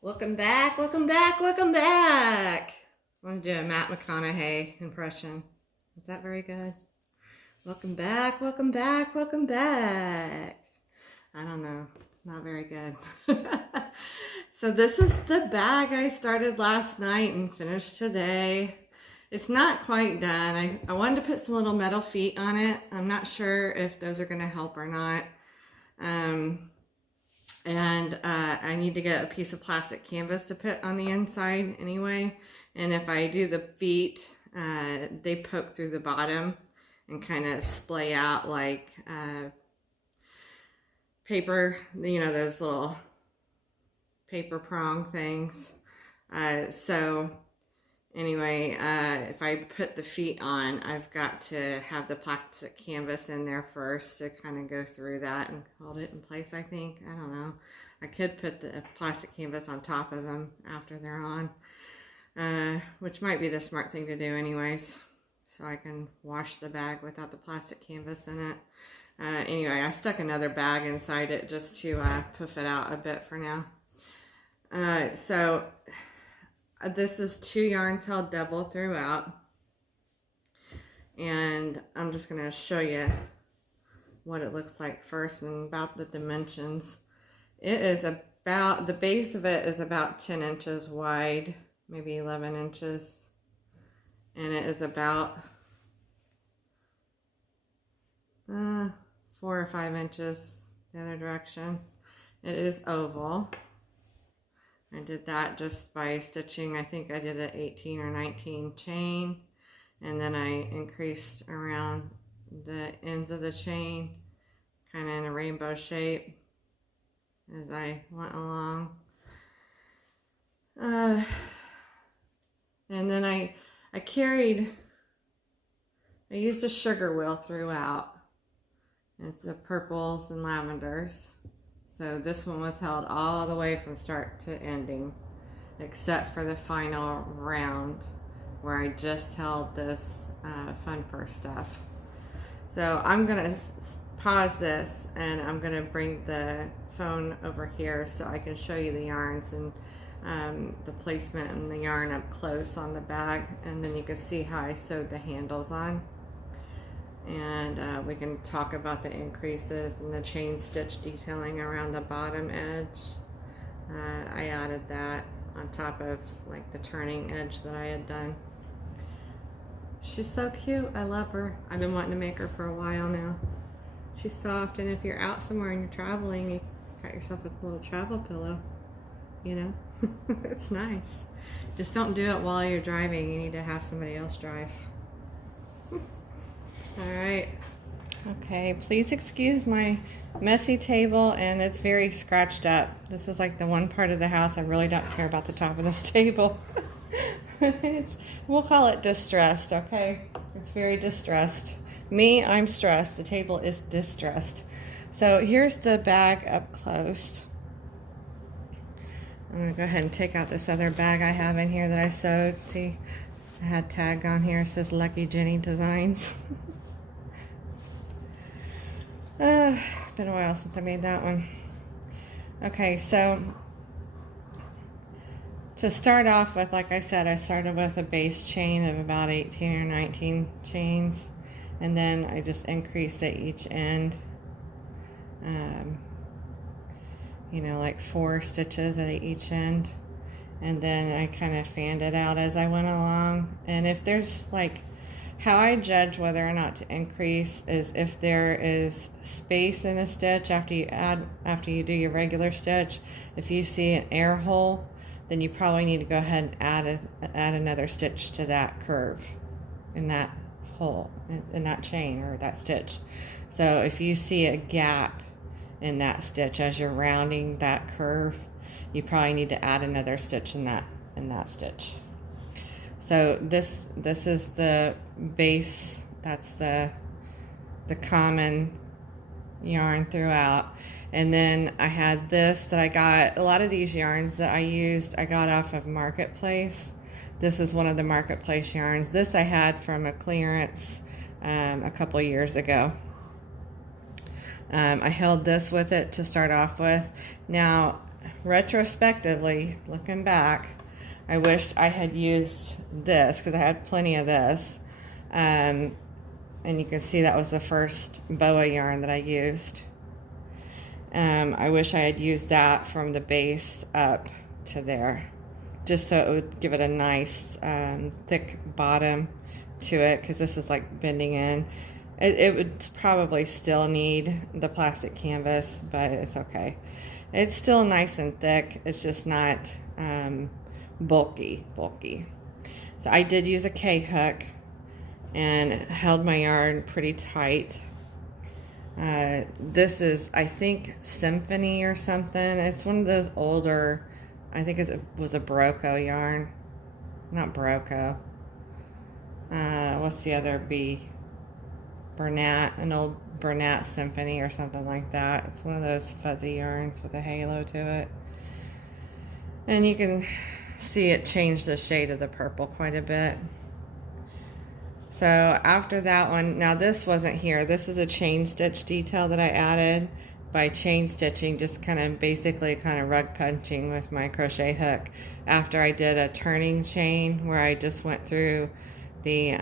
Welcome back, welcome back, welcome back. I want to do a Matt McConaughey impression. Was that very good? Welcome back, welcome back, welcome back. I don't know, not very good. So this is the bag I started last night and finished today. It's not quite done. I wanted to put some little metal feet on it. I'm not sure if those are going to help or not. And I need to get a piece of plastic canvas to put on the inside anyway. And if I do the feet, they poke through the bottom and kind of splay out like paper, you know, those little paper prong things. So anyway, if I put the feet on, I've got to have the plastic canvas in there first to kind of go through that and hold it in place, I think. I don't know. I could put the plastic canvas on top of them after they're on, which might be the smart thing to do anyways, so I can wash the bag without the plastic canvas in it. Anyway, I stuck another bag inside it just to puff it out a bit for now. So this is 2 yarn tailed double throughout, and I'm just going to show you what it looks like first and about the dimensions. It is about, the base of it is about 10 inches wide, maybe 11 inches, and it is about 4 or 5 inches the other direction. It is oval. I did that just by stitching, I think I did an 18 or 19 chain, and then I increased around the ends of the chain, kind of in a rainbow shape as I went along. And then I used a sugar wheel throughout. It's the purples and lavenders. So this one was held all the way from start to ending, except for the final round where I just held this fun fur stuff. So I'm gonna pause this and I'm gonna bring the phone over here so I can show you the yarns and the placement and the yarn up close on the bag, and then you can see how I sewed the handles on. And we can talk about the increases and the chain stitch detailing around the bottom edge. I added that on top of like the turning edge that I had done. She's so cute. I love her. I've been wanting to make her for a while now. She's soft, and if you're out somewhere and you're traveling, you got yourself a little travel pillow, you know. It's nice. Just don't do it while you're driving. You need to have somebody else drive. All right. Okay, please excuse my messy table, and it's very scratched up. This is like the one part of the house I really don't care about the top of this table. We'll call it distressed, okay? It's very distressed. Me, I'm stressed. The table is distressed. So here's the bag up close. I'm gonna go ahead and take out this other bag I have in here that I sewed. See, I had tag on here. It says Lucky Jenny Designs. It's been a while since I made that one. Okay, so to start off with, like I said, I started with a base chain of about 18 or 19 chains, and then I just increased at each end, you know, like 4 stitches at each end, and then I kind of fanned it out as I went along. And if there's like, how I judge whether or not to increase is if there is space in a stitch after you do your regular stitch. If you see an air hole, then you probably need to go ahead and add another stitch to that curve in that hole, in that chain or that stitch. So if you see a gap in that stitch as you're rounding that curve, you probably need to add another stitch in that stitch. So this is the base. That's the common yarn throughout. And then I had this that I got. A lot of these yarns that I used, I got off of Marketplace. This is one of the Marketplace yarns. This I had from a clearance a couple years ago. I held this with it to start off with. Now retrospectively, looking back, I wished I had used this because I had plenty of this. And you can see that was the first boa yarn that I used. I wish I had used that from the base up to there, just so it would give it a nice thick bottom to it, because this is like bending in. It would probably still need the plastic canvas, but it's okay. It's still nice and thick. It's just not bulky. So I did use a K-hook and held my yarn pretty tight. This is, I think, Symphony or something. It's one of those older, I think it was a Broco yarn. Not Broco. What's the other B? Bernat, an old Bernat Symphony or something like that. It's one of those fuzzy yarns with a halo to it. And you can see it change the shade of the purple quite a bit. So after that one, now this wasn't here. This is a chain stitch detail that I added by chain stitching, just kind of basically kind of rug punching with my crochet hook. After I did a turning chain where I just went through the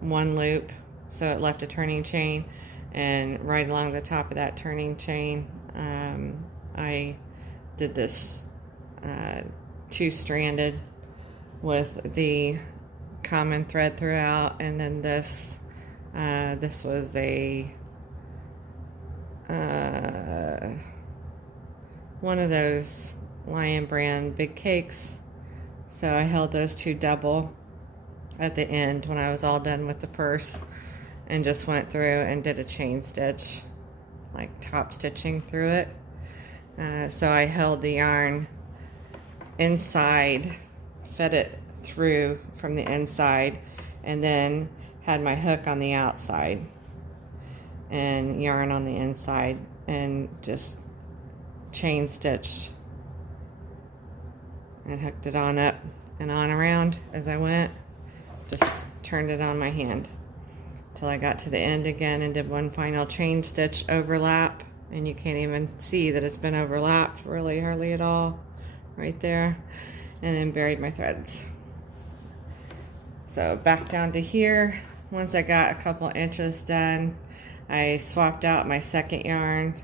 one loop, so it left a turning chain, and right along the top of that turning chain, I did this two-stranded with the common thread throughout, and then this was a one of those Lion Brand big cakes, so I held those two double at the end when I was all done with the purse, and just went through and did a chain stitch, like top stitching through it. So I held the yarn inside, fed it through from the inside, and then had my hook on the outside and yarn on the inside, and just chain stitched and hooked it on up and on around as I went. Just turned it on my hand till I got to the end again and did one final chain stitch overlap, and you can't even see that it's been overlapped really hardly at all right there, and then buried my threads. So back down to here. Once I got a couple inches done, I swapped out my second yarn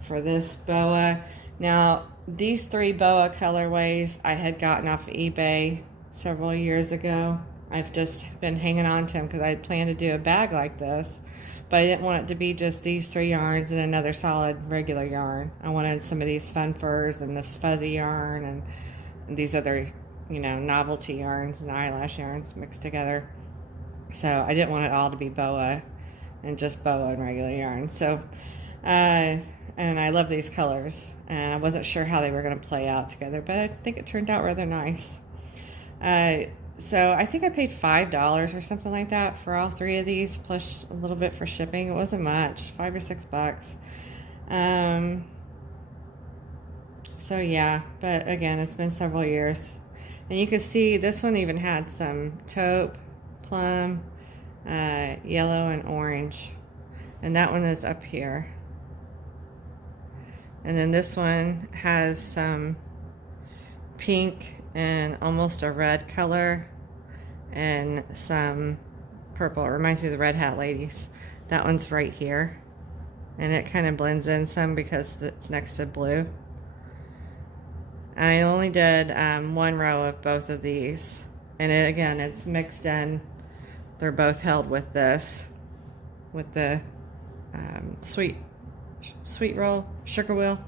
for this boa. Now these three boa colorways I had gotten off of eBay several years ago. I've just been hanging on to them because I had planned to do a bag like this, but I didn't want it to be just these three yarns and another solid regular yarn. I wanted some of these fun furs and this fuzzy yarn and these other, you know, novelty yarns and eyelash yarns mixed together. So I didn't want it all to be boa and just boa and regular yarn. So, and I love these colors, and I wasn't sure how they were going to play out together, but I think it turned out rather nice. So I think I paid $5 or something like that for all three of these, plus a little bit for shipping. It wasn't much, $5 or $6. So yeah, but again, it's been several years. And you can see this one even had some taupe, plum, yellow, and orange. And that one is up here. And then this one has some pink and almost a red color and some purple. It reminds me of the Red Hat Ladies. That one's right here, and it kind of blends in some because it's next to blue. And I only did one row of both of these, and again, it's mixed in. They're both held with this, with the sweet roll, sugar wheel,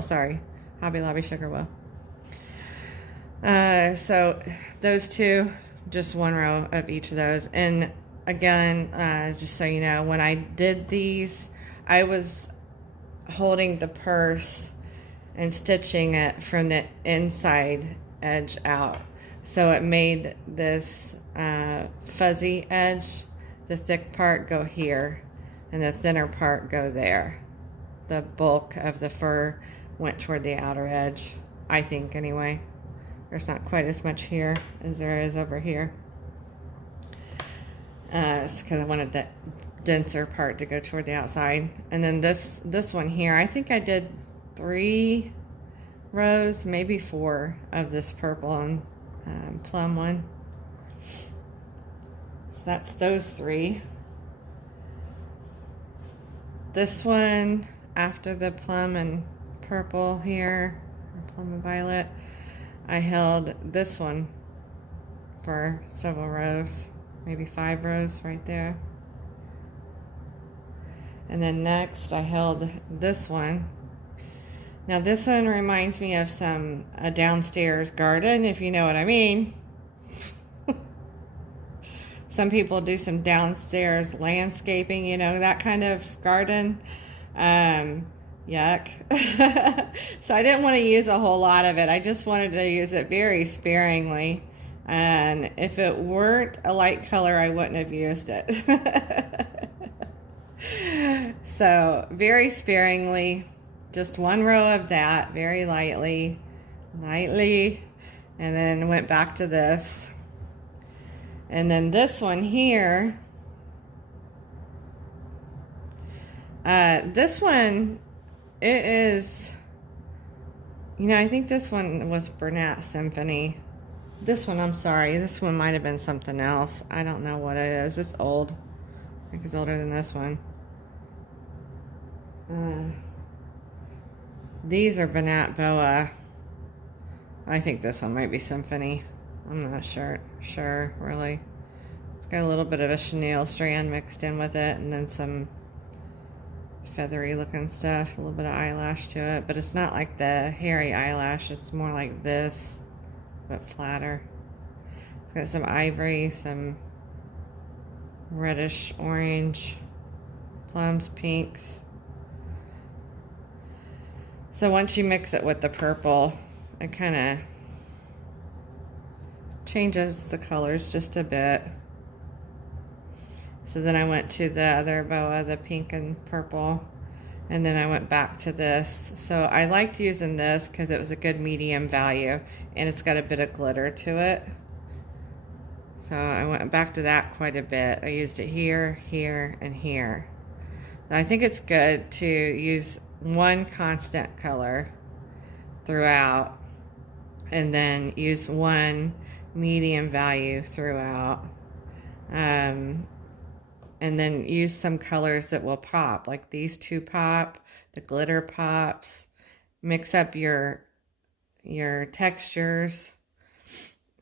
sorry, Hobby Lobby sugar wheel. So those two, just one row of each of those. And again, just so you know, when I did these, I was holding the purse and stitching it from the inside edge out. So it made this fuzzy edge, the thick part, go here, and the thinner part go there. The bulk of the fur went toward the outer edge, I think anyway. There's not quite as much here as there is over here. It's because I wanted that denser part to go toward the outside. And then this one here, I think I did 3 rows, maybe 4 of this purple and plum one. So that's those 3. This one after the plum and purple here, or plum and violet, I held this one for several rows, maybe 5 rows right there. And then next I held this one. Now this one reminds me of a downstairs garden, if you know what I mean. Some people do some downstairs landscaping, you know, that kind of garden. Yuck. So I didn't want to use a whole lot of it. I just wanted to use it very sparingly. And if it weren't a light color, I wouldn't have used it. So very sparingly, just 1 row of that, very lightly, and then went back to this. And then this one here, this one, it is, you know, I think this one was Bernat Symphony. This one, I'm sorry, this one might have been something else. I don't know what it is. It's old. I think it's older than this one. These are Bernat Boa. I think this one might be Symphony. I'm not sure, really. It's got a little bit of a chenille strand mixed in with it, and then some feathery looking stuff, a little bit of eyelash to it, but it's not like the hairy eyelash. It's more like this, but flatter. It's got some ivory, some reddish orange, plums, pinks. So once you mix it with the purple, it kind of changes the colors just a bit. So then I went to the other boa, the pink and purple, and then I went back to this. So I liked using this because it was a good medium value, and it's got a bit of glitter to it. So I went back to that quite a bit. I used it here, here, and here. Now I think it's good to use 1 constant color throughout, and then use 1 medium value throughout, and then use some colors that will pop, like these 2 pop, the glitter pops. Mix up your textures.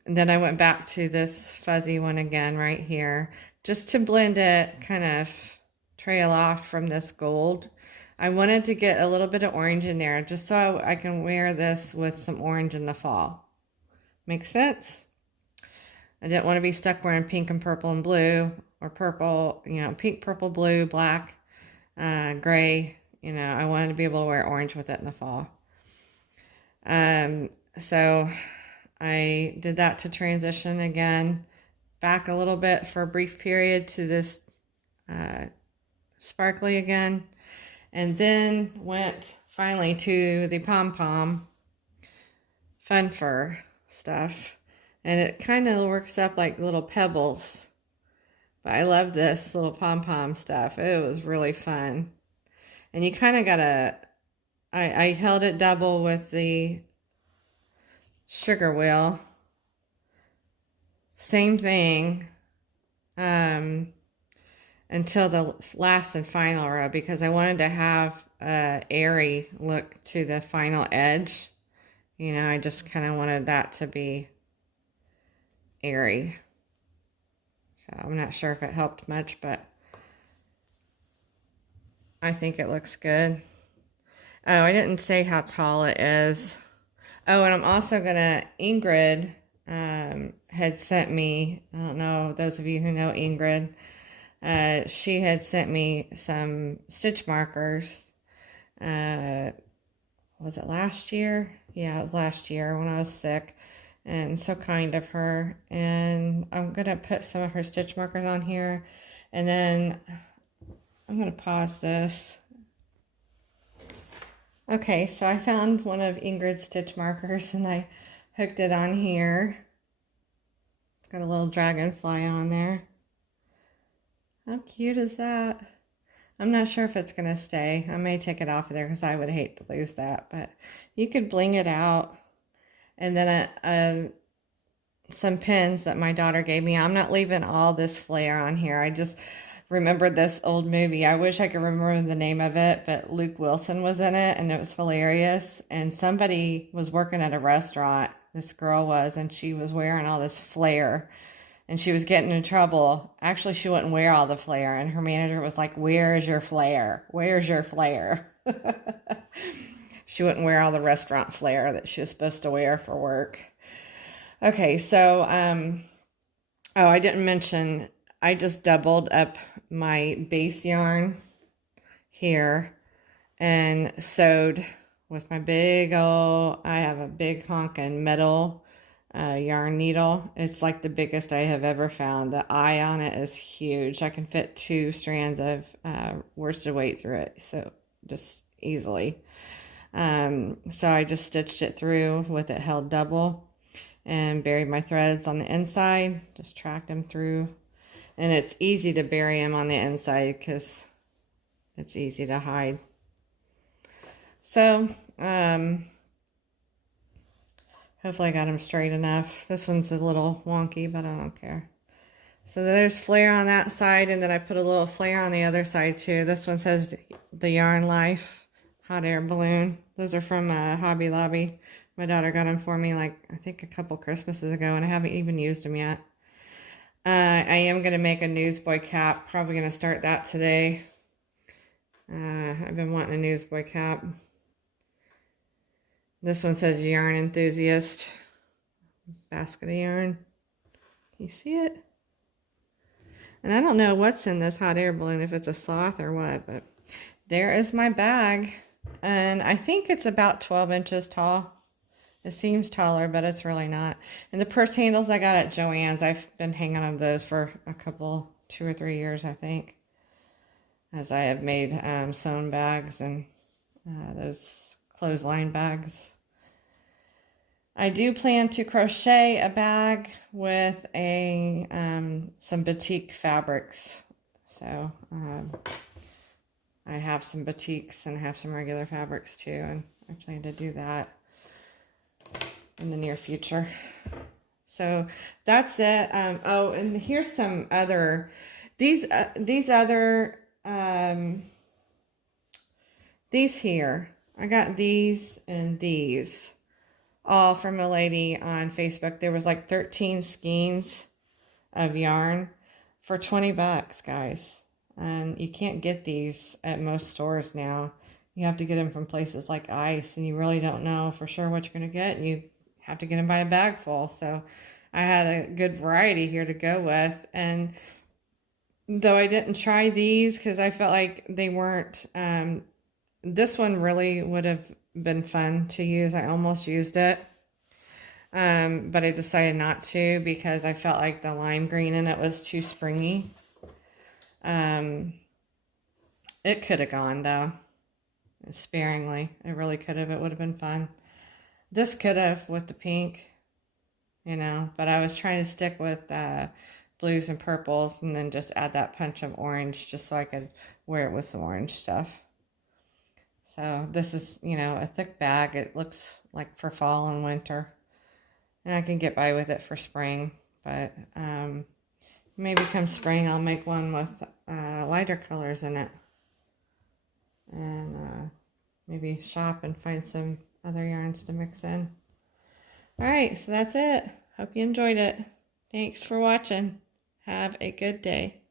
And then I went back to this fuzzy one again right here, just to blend it, kind of trail off from this gold. I wanted to get a little bit of orange in there, just so I can wear this with some orange in the fall. Makes sense? I didn't want to be stuck wearing pink and purple and blue, or purple, you know, pink, purple, blue, black, gray. You know, I wanted to be able to wear orange with it in the fall. So I did that to transition again, back a little bit for a brief period to this sparkly again, and then went finally to the pom-pom fun fur stuff. And it kind of works up like little pebbles. But I love this little pom-pom stuff. It was really fun. And you kind of got to, I held it double with the sugar wheel. Same thing. Until the last and final row, because I wanted to have a airy look to the final edge. You know, I just kind of wanted that to be airy. So I'm not sure if it helped much, but I think it looks good. Oh, I didn't say how tall it is. Oh, and I'm also gonna, Ingrid had sent me, I don't know, those of you who know Ingrid, she had sent me some stitch markers. Was it last year? Yeah, it was last year when I was sick. And so kind of her. And I'm going to put some of her stitch markers on here. And then I'm going to pause this. Okay, so I found one of Ingrid's stitch markers and I hooked it on here. It's got a little dragonfly on there. How cute is that? I'm not sure if it's going to stay. I may take it off of there because I would hate to lose that, but you could bling it out. And then some pins that my daughter gave me. I'm not leaving all this flair on here. I just remembered this old movie. I wish I could remember the name of it, but Luke Wilson was in it and it was hilarious. And somebody was working at a restaurant, this girl was, and she was wearing all this flair and she was getting in trouble. Actually, she wouldn't wear all the flair, and her manager was like, "Where is your flair? Where's your flair?" She wouldn't wear all the restaurant flair that she was supposed to wear for work. Okay, so, oh, I didn't mention, I just doubled up my base yarn here and sewed with my big old, I have a big honkin' metal yarn needle. It's like the biggest I have ever found. The eye on it is huge. I can fit 2 strands of worsted weight through it, so just easily. So I just stitched it through with it held double and buried my threads on the inside, just tracked them through. And it's easy to bury them on the inside because it's easy to hide. So, hopefully I got them straight enough. This one's a little wonky, but I don't care. So there's flare on that side, and then I put a little flare on the other side too. This one says the Yarn Life hot air balloon. Those are from Hobby Lobby. My daughter got them for me like, I think a couple Christmases ago, and I haven't even used them yet. I am going to make a newsboy cap. Probably going to start that today. I've been wanting a newsboy cap. This one says Yarn Enthusiast. Basket of yarn. Can you see it? And I don't know what's in this hot air balloon, if it's a sloth or what, but there is my bag. And I think it's about 12 inches tall. It seems taller, but it's really not. And the purse handles I got at Joann's, I've been hanging on those for a couple, 2 or 3 years, I think. As I have made sewn bags and those clothesline bags. I do plan to crochet a bag with a some batik fabrics. So I have some batiks and I have some regular fabrics too, and I plan to do that in the near future. So that's it. Oh, and here's some other, these here, I got these and these all from a lady on Facebook. There was like 13 skeins of yarn for 20 bucks, guys. And you can't get these at most stores now. You have to get them from places like Ice, and you really don't know for sure what you're going to get. You have to get them by a bag full. So I had a good variety here to go with. And though I didn't try these because I felt like they weren't, this one really would have been fun to use. I almost used it. But I decided not to because I felt like the lime green in it was too springy. It could have gone though, sparingly. It really could have. It would have been fun. This could have with the pink, you know, but I was trying to stick with blues and purples and then just add that punch of orange just so I could wear it with some orange stuff. So this is, you know, a thick bag. It looks like for fall and winter. And I can get by with it for spring, but maybe come spring I'll make one with lighter colors in it. And maybe shop and find some other yarns to mix in. Alright, so that's it. Hope you enjoyed it. Thanks for watching. Have a good day.